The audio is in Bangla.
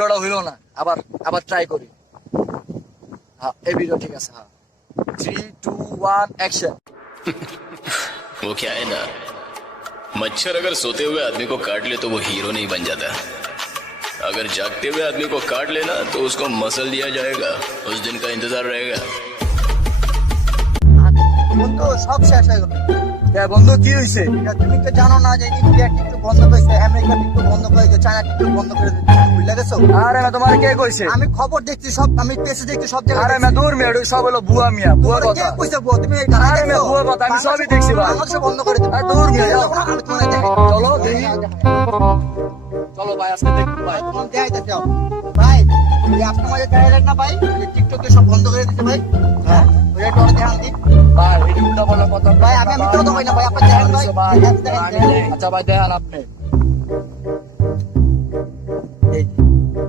ভিডিওটা হইলো না, আবার আবার ট্রাই করি। হ্যাঁ এই ভিডিও ঠিক আছে। হ্যাঁ 3 2 1 অ্যাকশন। वो क्या है ना, मच्छर अगर सोते हुए आदमी को काट ले तो वो हीरो नहीं बन जाता। अगर जागते हुए आदमी को काट लेना तो उसको मसल दिया जाएगा, उस दिन का इंतजार रहेगा। বন্ধু সব শেষ হয়ে গেল। বন্ধু কি হয়েছে? তুমি তো জানো না যে ইন্ডিয়া টিকটক বন্ধ করেছে, আমেরিকা টিকটক বন্ধ করেছে, চায়না টিকটক বন্ধ করে দিয়েছে, বুঝলে গেছো? আরে না তোমার কে কইছে? আমি খবর দেখছি সব, আমি পেছে দেখছি সব জায়গায়। আরে মে দূর মেয়ে সব হলো বুয়া মিয়া, বুয়া তোমার কে কথা। কইছে বুয়া? তুমি জানো আরে মে বুয়া কথা, আমি সবই দেখছি ভাই। বাংলাদেশে বন্ধ করে দিবে। আরে দূর মেয়ে যাও। আমি তোমার দেখাই। চলো দেখি। চলো ভাই আজকে দেখি ভাই। তোমার দেখাইতে যাও ভাই। এই আপনার মাঝে দেখাইলেন না ভাই, এই টিকটকে সব বন্ধ করে দিতে ভাই। হ্যাঁ ওই একটা দেখান দিন ভাই এটা উল্টা বলার কথা ভাই। আমি মিথ্যা কথা কই না ভাই, আপনি দেখেন ভাই। ভাই। আচ্ছা ভাই দেখান আপনি।